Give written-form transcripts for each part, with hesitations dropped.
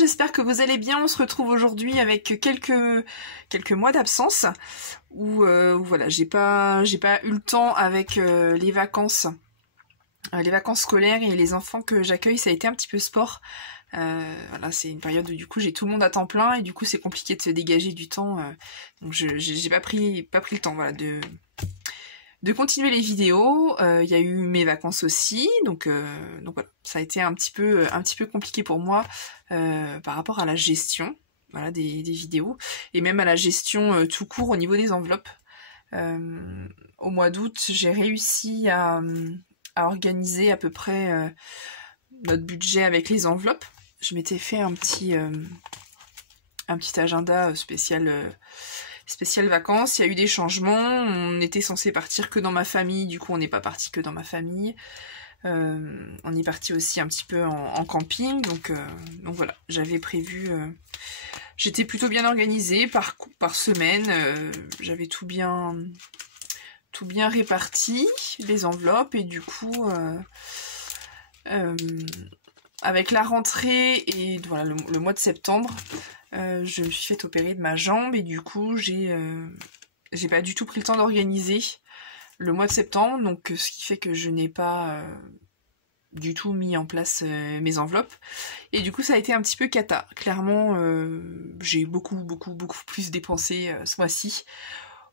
j'espère que vous allez bien. On se retrouve aujourd'hui avec quelques mois d'absence où voilà, j'ai pas eu le temps avec les vacances scolaires et les enfants que j'accueille. Ça a été un petit peu sport. Voilà, c'est une période où du coup j'ai tout le monde à temps plein et du coup c'est compliqué de se dégager du temps. Donc j'ai pas pris le temps, voilà, de continuer les vidéos. Il y a eu mes vacances aussi, donc voilà, ça a été un petit peu compliqué pour moi par rapport à la gestion, voilà, des vidéos, et même à la gestion tout court au niveau des enveloppes. Au mois d'août, j'ai réussi à organiser à peu près notre budget avec les enveloppes. Je m'étais fait un petit agenda spécial vacances. Il y a eu des changements, on était censé partir que dans ma famille, du coup on n'est pas parti que dans ma famille. On est parti aussi un petit peu en camping, donc voilà, j'avais prévu, j'étais plutôt bien organisée par semaine, j'avais tout bien réparti, les enveloppes, et du coup avec la rentrée et voilà le mois de septembre, je me suis fait opérer de ma jambe et du coup j'ai pas du tout pris le temps d'organiser le mois de septembre, donc ce qui fait que je n'ai pas du tout mis en place mes enveloppes, et du coup ça a été un petit peu cata. Clairement j'ai beaucoup plus dépensé ce mois-ci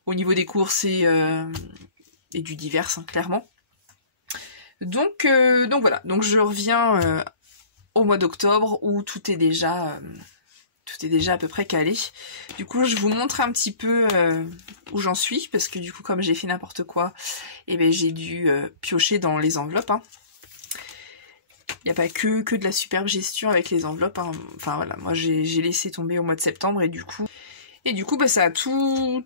au niveau des courses et du divers, hein, clairement. Donc voilà, donc je reviens au mois d'octobre où tout est déjà à peu près calé. Du coup, je vous montre un petit peu où j'en suis, parce que du coup, comme j'ai fait n'importe quoi, et ben j'ai dû piocher dans les enveloppes. Hein. Il n'y a pas que de la superbe gestion avec les enveloppes. Hein. Enfin voilà, moi j'ai laissé tomber au mois de septembre et du coup bah, ça a tout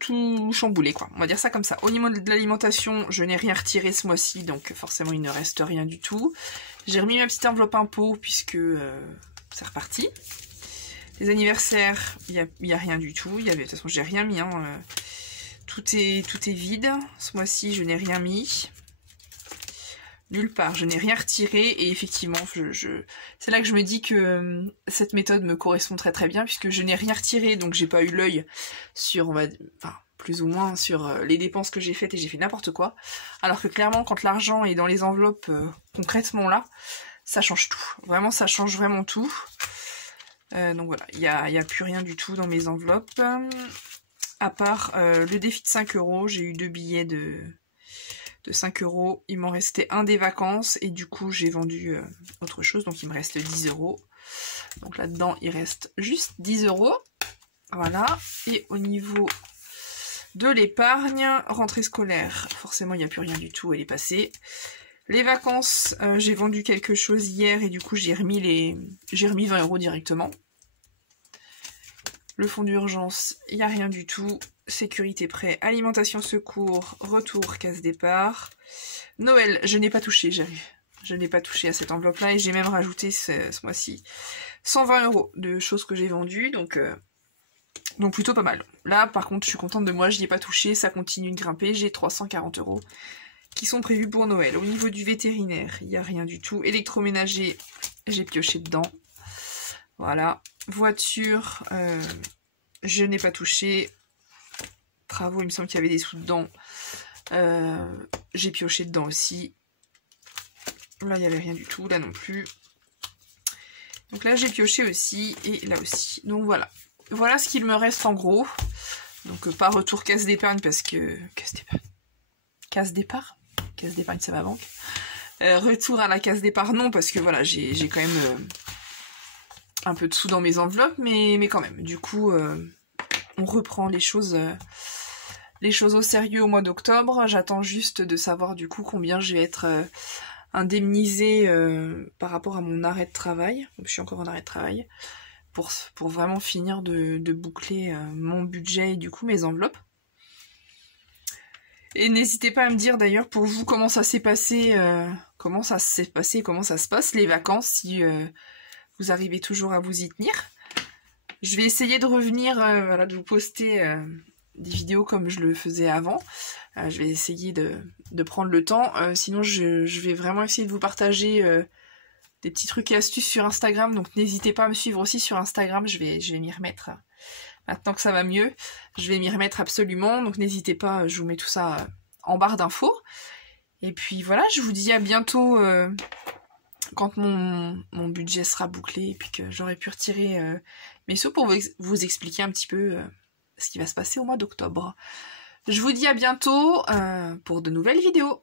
chamboulé, quoi. On va dire ça comme ça. Au niveau de l'alimentation, je n'ai rien retiré ce mois-ci, donc forcément il ne reste rien du tout. J'ai remis ma petite enveloppe impôt puisque c'est reparti. Les anniversaires, il y a rien du tout. De toute façon, j'ai rien mis. Hein. Tout est vide. Ce mois-ci, je n'ai rien mis. Nulle part, je n'ai rien retiré. Et effectivement, c'est là que je me dis que cette méthode me correspond très très bien, puisque je n'ai rien retiré, donc j'ai pas eu l'œil sur, enfin, plus ou moins sur les dépenses que j'ai faites, et j'ai fait n'importe quoi. Alors que clairement, quand l'argent est dans les enveloppes, concrètement là, ça change tout. Vraiment, ça change vraiment tout. Donc voilà, il y a plus rien du tout dans mes enveloppes. À part le défi de 5 €, j'ai eu 2 billets de 5 €. Il m'en restait un des vacances et du coup j'ai vendu autre chose, donc il me reste 10 €. Donc là-dedans il reste juste 10 €. Voilà, et au niveau de l'épargne, rentrée scolaire, forcément il n'y a plus rien du tout, elle est passée. Les vacances, j'ai vendu quelque chose hier et du coup j'ai remis 20 € directement. Le fonds d'urgence, il n'y a rien du tout. Sécurité prêt, alimentation secours, retour, casse départ. Noël, je n'ai pas touché, je n'ai pas touché à cette enveloppe-là et j'ai même rajouté ce mois-ci 120 € de choses que j'ai vendues, donc plutôt pas mal. Là, par contre, je suis contente de moi, je n'y ai pas touché, ça continue de grimper, j'ai 340 € qui sont prévus pour Noël. Au niveau du vétérinaire, il n'y a rien du tout. Électroménager, j'ai pioché dedans. Voilà. Voiture, je n'ai pas touché. Travaux, il me semble qu'il y avait des sous dedans. J'ai pioché dedans aussi. Là, il n'y avait rien du tout. Là non plus. Donc là, j'ai pioché aussi. Et là aussi. Donc voilà. Voilà ce qu'il me reste en gros. Donc pas retour casse d'épargne parce que... Casse d'épargne, c'est ma banque. Retour à la casse d'épargne, non, parce que voilà, j'ai quand même un peu de sous dans mes enveloppes, mais quand même. Du coup, on reprend les choses au sérieux au mois d'octobre. J'attends juste de savoir du coup combien je vais être indemnisée par rapport à mon arrêt de travail. Donc, je suis encore en arrêt de travail. Pour vraiment finir de boucler mon budget et du coup mes enveloppes. Et n'hésitez pas à me dire d'ailleurs pour vous comment ça s'est passé, comment ça se passe les vacances, si vous arrivez toujours à vous y tenir. Je vais essayer de revenir, voilà, de vous poster des vidéos comme je le faisais avant. Je vais essayer de prendre le temps, sinon je vais vraiment essayer de vous partager des petits trucs et astuces sur Instagram, donc n'hésitez pas à me suivre aussi sur Instagram, je vais m'y remettre. Maintenant que ça va mieux, je vais m'y remettre absolument, donc n'hésitez pas, je vous mets tout ça en barre d'infos. Et puis voilà, je vous dis à bientôt quand mon budget sera bouclé et puis que j'aurai pu retirer mes sous pour vous expliquer un petit peu ce qui va se passer au mois d'octobre. Je vous dis à bientôt pour de nouvelles vidéos.